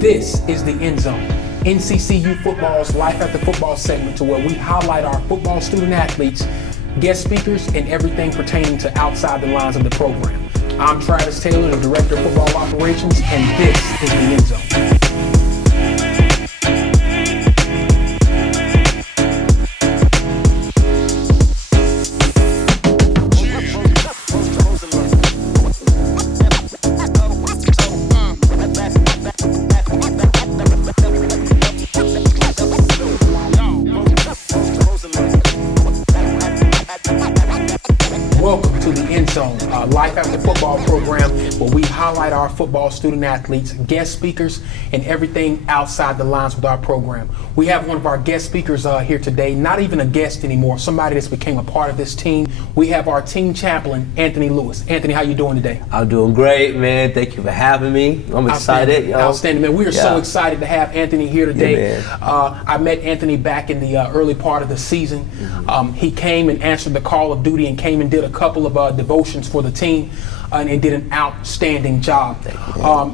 This is the End Zone, NCCU Football's Life After Football segment, to where we highlight our football student athletes, guest speakers, and everything pertaining to outside the lines of the program. I'm Travis Taylor, the Director of Football Operations, and this is the End Zone. Welcome to the End Zone, Life After Football program, where we highlight our football student athletes, guest speakers, and everything outside the lines with our program. We have one of our guest speakers here today, not even a guest anymore, somebody that's became a part of this team. We have our team chaplain, Anthony Lewis. Anthony, how you doing today? I'm doing great, man. Thank you for having me. I'm excited. Outstanding, man. We are so excited to have Anthony here today. Yeah, I met Anthony back in the early part of the season. He came and answered the call of duty and came and did a couple of devotions for the team and did an outstanding job.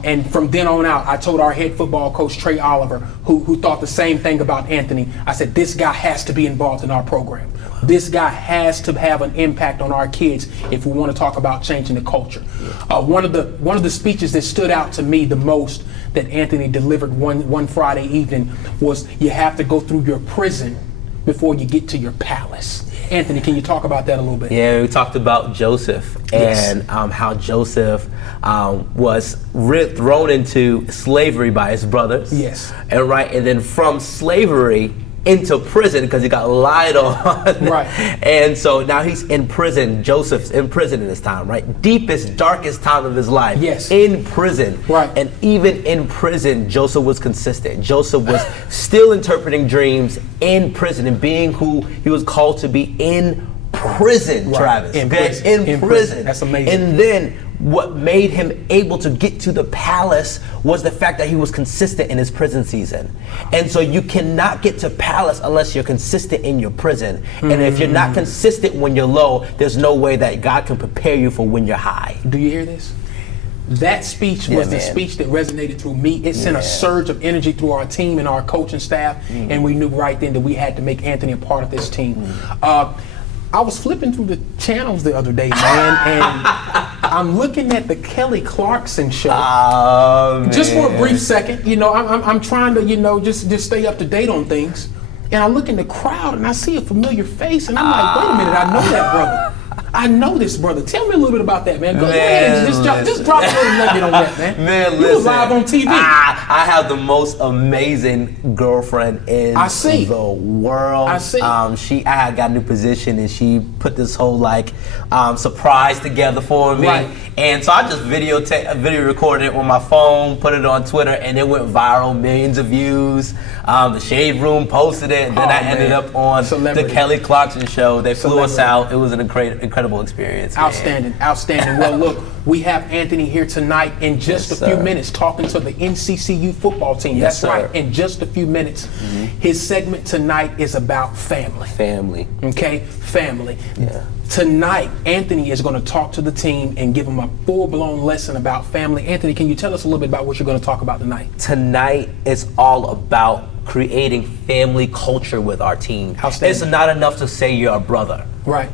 And from then on out, I told our head football coach, Trey Oliver, who thought the same thing about Anthony. I said, this guy has to be involved in our program. This guy has to have an impact on our kids if we want to talk about changing the culture. One of the speeches that stood out to me the most that Anthony delivered one Friday evening was, you have to go through your prison before you get to your palace. Anthony, can you talk about that a little bit? Yeah, we talked about Joseph and how Joseph was thrown into slavery by his brothers. Yes. And then from slavery into prison because he got lied on. Right. And so now he's in prison. Joseph's in prison in this time, right? Deepest, darkest time of his life. Yes. In prison. Right. And even in prison, Joseph was consistent. Joseph was still interpreting dreams in prison and being who he was called to be in prison, right. Travis. In prison. prison. That's amazing. And then what made him able to get to the palace was the fact that he was consistent in his prison season. And so you cannot get to palace unless you're consistent in your prison. And if you're not consistent when you're low, there's no way that God can prepare you for when you're high. Do you hear this? That speech was the speech that resonated through me. It sent a surge of energy through our team and our coaching staff, and we knew right then that we had to make Anthony a part of this team. I was flipping through the channels the other day, man, and I'm looking at the Kelly Clarkson show. Just for a brief second, I'm trying to, just stay up to date on things. And I look in the crowd and I see a familiar face, and I'm like, wait a minute, I know that brother. I know this brother. Tell me a little bit about that, man. Go ahead and just drop a little nugget on that, man. You was live on TV. I have the most amazing girlfriend in the world. I see. I had got a new position, and she put this whole surprise together for me. Right. And so I just video recorded it on my phone, put it on Twitter, and it went viral, millions of views. The Shade Room posted it, and then I ended up on the Kelly Clarkson show. They flew us out. It was an incredible experience. Outstanding. Well, look, we have Anthony here tonight in just a few minutes talking to the NCCU football team. That's right, in just a few minutes. His segment tonight is about family. Family. Okay, family. Yeah. Tonight, Anthony is going to talk to the team and give them a full-blown lesson about family. Anthony, can you tell us a little bit about what you're going to talk about tonight? Tonight is all about creating family culture with our team. It's not enough to say you're a brother. Right.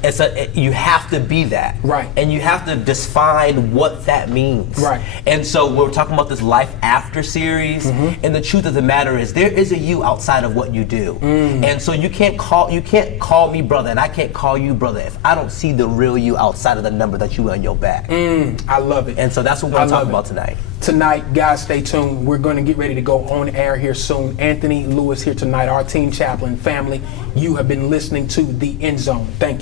You have to be that. Right. And you have to define what that means. Right. And so we're talking about this Life After series, and the truth of the matter is there is a you outside of what you do. And so you can't call me brother, and I can't call you brother if I don't see the real you outside of the number that you wear on your back. I love it. And so that's what we're going to talk about tonight. Tonight, guys, stay tuned. We're going to get ready to go on air here soon. Anthony Lewis here tonight, our team chaplain. Family, you have been listening to The End Zone. Thank you.